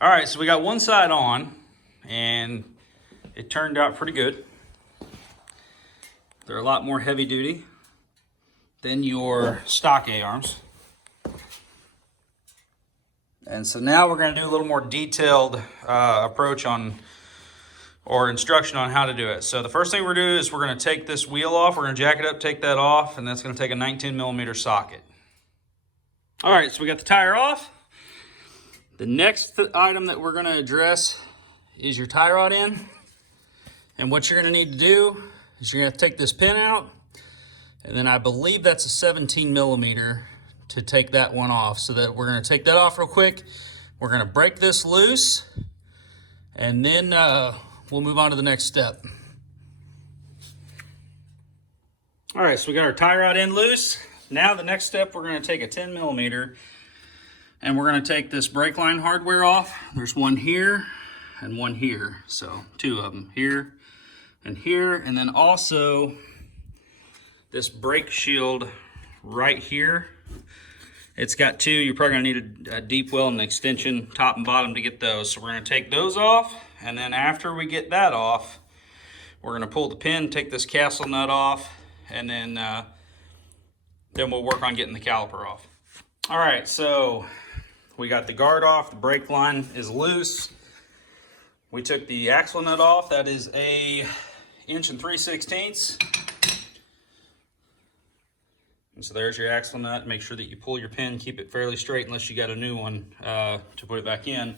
All right, so we got one side on, and it turned out pretty good. They're a lot more heavy duty than your stock A-arms. And so now we're going to do a little more detailed approach on, or instruction on how to do it. So the first thing we're going to do is we're going to take this wheel off. We're going to jack it up, take that off, and that's going to take a 19 millimeter socket. All right, so we got the tire off. The next item that we're going to address is your tie rod end. And what you're going to need to do is you're going to have to take this pin out. And then I believe that's a 17 millimeter to take that one off. So that we're going to take that off real quick. We're going to break this loose. And then we'll move on to the next step. All right, so we got our tie rod end loose. Now the next step, we're going to take a 10 millimeter. And we're going to take this brake line hardware off. There's one here and one here. So two of them, here and here. And then also this brake shield right here. It's got two. You're probably going to need a deep well and an extension top and bottom to get those. So we're going to take those off. And then after we get that off, we're going to pull the pin, take this castle nut off, and then we'll work on getting the caliper off. All right, so we got the guard off, the brake line is loose. We took the axle nut off. That is a 1 3/16 inches. And so there's your axle nut. Make sure that you pull your pin, keep it fairly straight unless you got a new one to put it back in.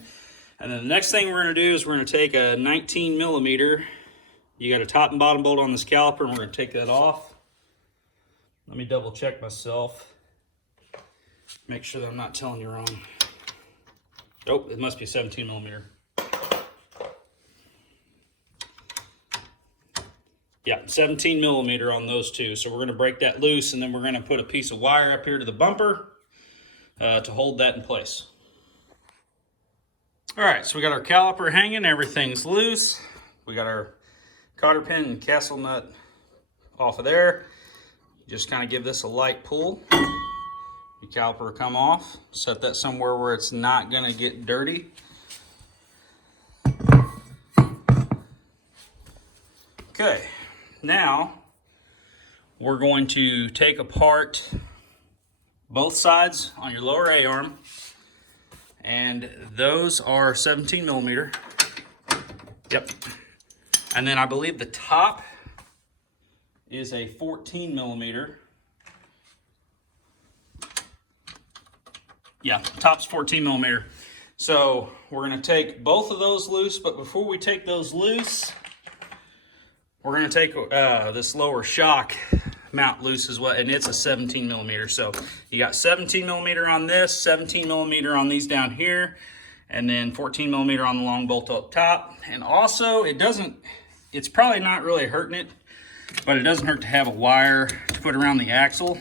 And then the next thing we're gonna do is we're gonna take a 19 millimeter. You got a top and bottom bolt on this caliper, and we're gonna take that off. Let me double check myself. Make sure that I'm not telling you wrong. Oh, it must be 17 millimeter. Yeah, 17 millimeter on those two. So we're going to break that loose, and then we're going to put a piece of wire up here to the bumper to hold that in place. All right, so we got our caliper hanging. Everything's loose. We got our cotter pin and castle nut off of there. Just kind of give this a light pull. Your caliper will come off. Set that somewhere where it's not going to get dirty. Okay, now we're going to take apart both sides on your lower A-arm, and those are 17 millimeter. Yep. And then I believe the top is a 14 millimeter. Yeah, top's 14 millimeter. So we're gonna take both of those loose, but before we take those loose, we're gonna take this lower shock mount loose as well, and it's a 17 millimeter. So you got 17 millimeter on this, 17 millimeter on these down here, and then 14 millimeter on the long bolt up top. And also it's probably not really hurting it, but it doesn't hurt to have a wire to put around the axle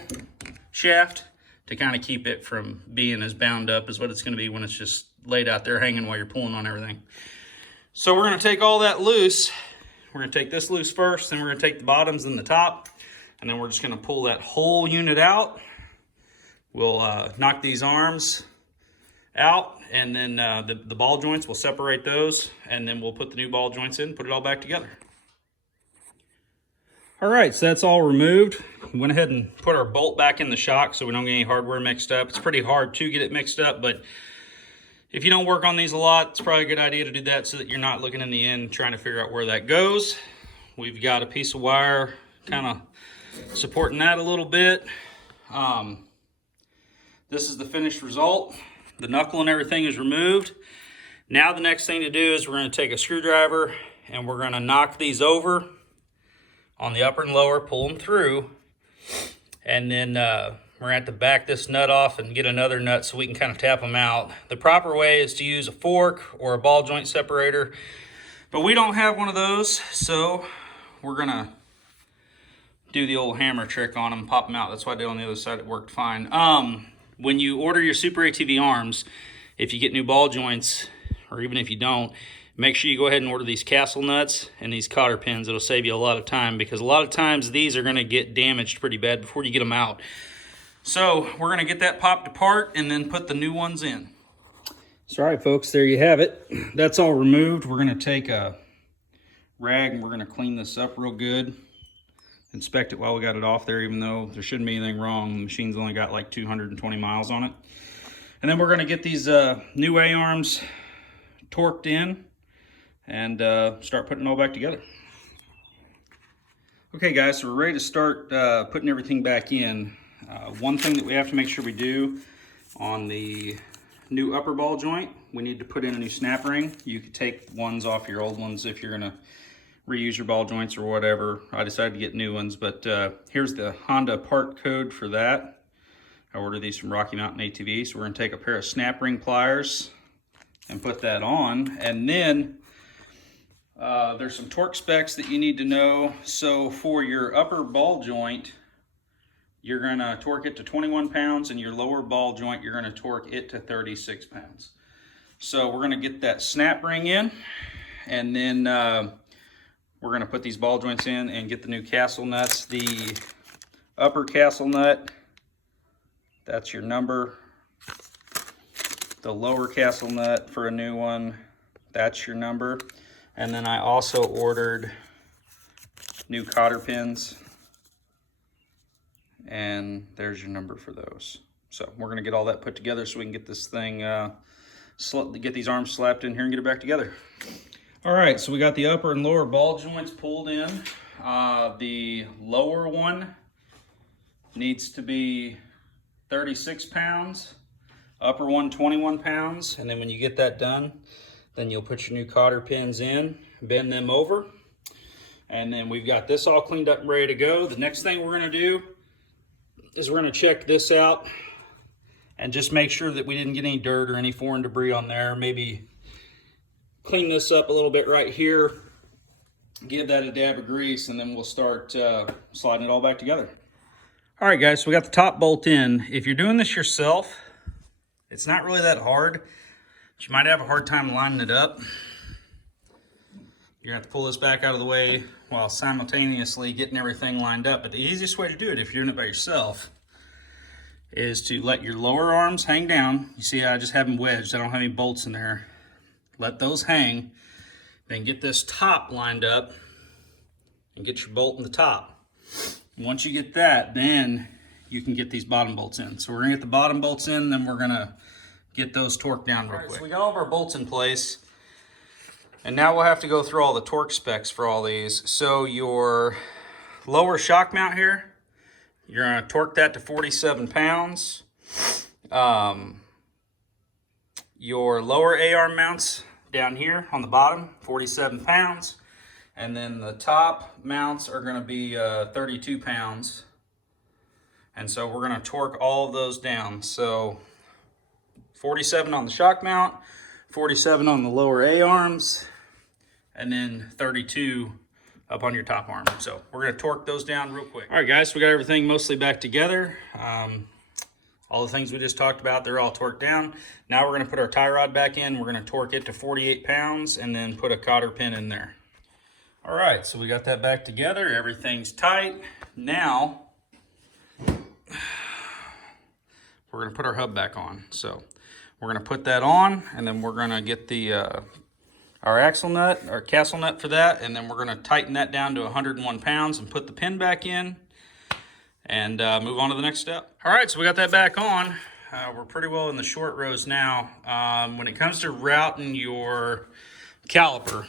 shaft to kind of keep it from being as bound up as what it's going to be when it's just laid out there hanging while you're pulling on everything. So we're going to take all that loose. We're going to take this loose first, then we're going to take the bottoms and the top, and then we're just going to pull that whole unit out. We'll knock these arms out, and then the ball joints, we'll separate those, and then we'll put the new ball joints in, put it all back together. All right, so that's all removed. We went ahead and put our bolt back in the shock so we don't get any hardware mixed up. It's pretty hard to get it mixed up, but If you don't work on these a lot, it's probably a good idea to do that so that you're not looking in the end trying to figure out where that goes. We've got a piece of wire kind of supporting that a little bit. This is the finished result. The knuckle and everything is removed. Now the next thing to do is we're going to take a screwdriver and we're going to knock these over on the upper and lower, pull them through, and then we're going to have to back this nut off and get another nut so we can kind of tap them out. The proper way is to use a fork or a ball joint separator, but we don't have one of those, so we're going to do the old hammer trick on them, pop them out. That's what I did on the other side. It worked fine. When you order your Super ATV arms, if you get new ball joints, or even if you don't, make sure you go ahead and order these castle nuts and these cotter pins. It'll save you a lot of time, because a lot of times these are going to get damaged pretty bad before you get them out. So we're going to get that popped apart and then put the new ones in. So all right, folks, there you have it. That's all removed. We're going to take a rag and we're going to clean this up real good. Inspect it while we got it off there, even though there shouldn't be anything wrong. The machine's only got like 220 miles on it. And then we're going to get these new A-arms torqued in and start putting it all back together. Okay guys, so we're ready to start putting everything back in. One thing that we have to make sure we do on the new upper ball joint, we need to put in a new snap ring. You could take ones off your old ones if you're going to reuse your ball joints or whatever. I decided to get new ones, but here's the Honda part code for that. I ordered these from Rocky Mountain ATV, so we're going to take a pair of snap ring pliers and put that on. And then there's some torque specs that you need to know. So for your upper ball joint, you're going to torque it to 21 pounds, and your lower ball joint, you're going to torque it to 36 pounds. So we're going to get that snap ring in, and then we're going to put these ball joints in and get the new castle nuts. The upper castle nut, that's your number. The lower castle nut for a new one, that's your number. And then I also ordered new cotter pins, and there's your number for those. So we're going to get all that put together so we can get this thing, get these arms slapped in here and get it back together. All right, so we got the upper and lower ball joints pulled in. The lower one needs to be 36 pounds, upper one 21 pounds. And then when you get that done, then you'll put your new cotter pins in, bend them over. And then we've got this all cleaned up and ready to go. The next thing we're gonna do is we're gonna check this out and just make sure that we didn't get any dirt or any foreign debris on there. Maybe clean this up a little bit right here, give that a dab of grease, and then we'll start sliding it all back together. All right guys, so we got the top bolt in. If you're doing this yourself, it's not really that hard, but you might have a hard time lining it up. You're gonna have to pull this back out of the way while simultaneously getting everything lined up. But the easiest way to do it, if you're doing it by yourself, is to let your lower arms hang down. You see I just have them wedged, I don't have any bolts in there. Let those hang, then get this top lined up and get your bolt in the top. Once you get that, then you can get these bottom bolts in. So we're gonna get the bottom bolts in, then we're gonna get those torqued down real quick. So we got all of our bolts in place, and now we'll have to go through all the torque specs for all these. So your lower shock mount here, you're gonna torque that to 47 pounds. Your lower A-arm mounts down here on the bottom, 47 pounds. And then the top mounts are gonna be 32 pounds. And so we're gonna torque all of those down. So 47 on the shock mount, 47 on the lower A-arms, and then 32 up on your top arm. So we're gonna torque those down real quick. All right guys, so we got everything mostly back together. All the things we just talked about, they're all torqued down. Now we're gonna put our tie rod back in. We're gonna torque it to 48 pounds and then put a cotter pin in there. All right, so we got that back together. Everything's tight. Now, we're gonna put our hub back on. So we're gonna put that on, and then we're gonna get the our axle nut, our castle nut for that, and then we're gonna tighten that down to 101 pounds and put the pin back in and move on to the next step. All right, so we got that back on. We're pretty well in the short rows now. When it comes to routing your caliper,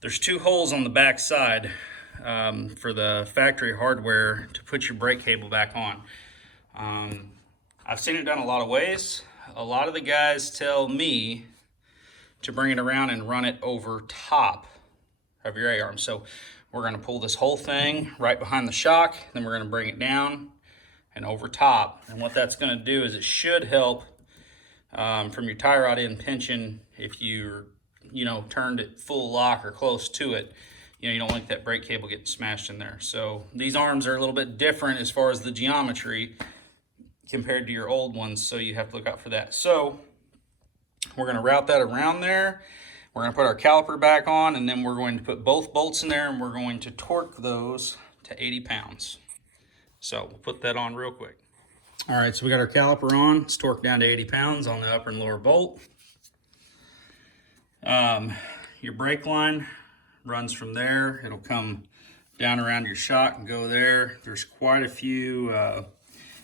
there's 2 holes on the back side for the factory hardware to put your brake cable back on. I've seen it done a lot of ways. A lot of the guys tell me to bring it around and run it over top of your A-arm. So we're going to pull this whole thing right behind the shock, then we're going to bring it down and over top. And what that's going to do is it should help from your tie rod end pinching if you're, turned it full lock or close to it. You don't want that brake cable getting smashed in there. So these arms are a little bit different as far as the geometry compared to your old ones, so you have to look out for that. So we're going to route that around there. We're going to put our caliper back on, and then we're going to put both bolts in there, and we're going to torque those to 80 pounds. So we'll put that on real quick. All right, so we got our caliper on. It's torqued down to 80 pounds on the upper and lower bolt. Your brake line runs from there. It'll come down around your shock and go there. There's quite a few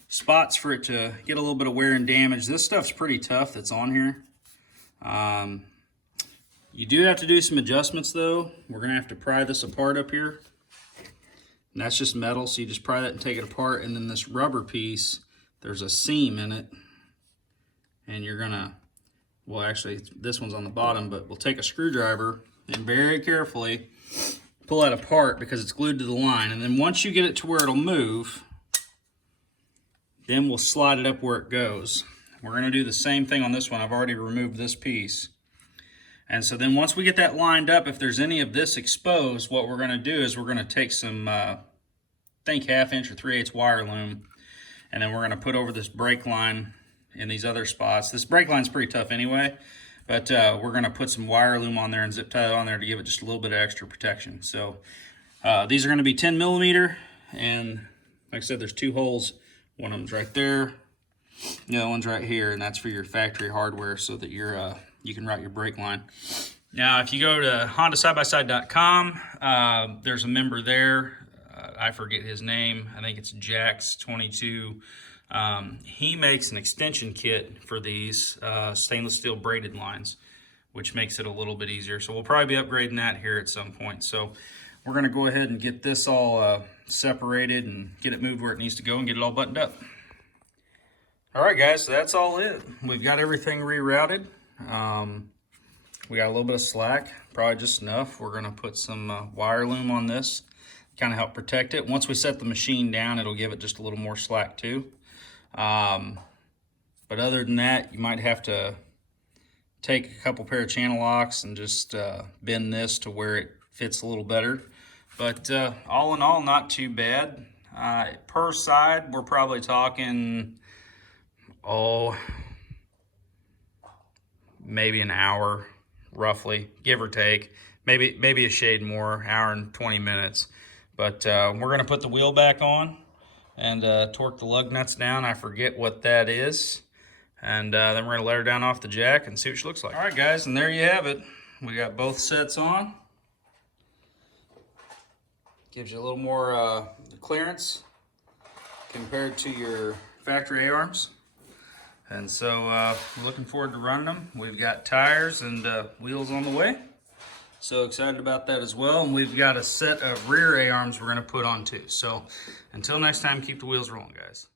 spots for it to get a little bit of wear and damage. This stuff's pretty tough that's on here. You do have to do some adjustments though. We're gonna have to pry this apart up here. And that's just metal, so you just pry that and take it apart. And then this rubber piece, there's a seam in it. And you're gonna, well actually this one's on the bottom, but we'll take a screwdriver and very carefully pull that apart because it's glued to the line. And then once you get it to where it'll move, then we'll slide it up where it goes. We're gonna do the same thing on this one. I've already removed this piece. And so then once we get that lined up, if there's any of this exposed, what we're gonna do is we're gonna take some, I think 1/2 inch or 3/8 wire loom, and then we're gonna put over this brake line in these other spots. This brake line's pretty tough anyway, but we're gonna put some wire loom on there and zip tie it on there to give it just a little bit of extra protection. So these are gonna be 10 millimeter, and like I said, there's 2 holes. One of them's right there, the other one's right here, and that's for your factory hardware so that you're you can route your brake line. Now, if you go to HondaSideBySide.com, there's a member there. I forget his name. I think it's Jax22. He makes an extension kit for these stainless steel braided lines, which makes it a little bit easier. So we'll probably be upgrading that here at some point. So we're going to go ahead and get this all separated and get it moved where it needs to go and get it all buttoned up. All right, guys, so that's all it. We've got everything rerouted. We got a little bit of slack, probably just enough. We're going to put some wire loom on this, kind of help protect it. Once we set the machine down, it'll give it just a little more slack too. But other than that, you might have to take a couple pair of channel locks and just bend this to where it fits a little better. But all in all, not too bad. Per side, we're probably talking, maybe an hour, roughly, give or take. Maybe a shade more, hour and 20 minutes. But we're gonna put the wheel back on and torque the lug nuts down. I forget what that is. And then we're gonna let her down off the jack and see what she looks like. All right, guys, and there you have it. We got both sets on. Gives you a little more clearance compared to your factory A-arms. And so we're looking forward to running them. We've got tires and wheels on the way. So excited about that as well. And we've got a set of rear A-arms we're gonna put on too. So until next time, keep the wheels rolling, guys.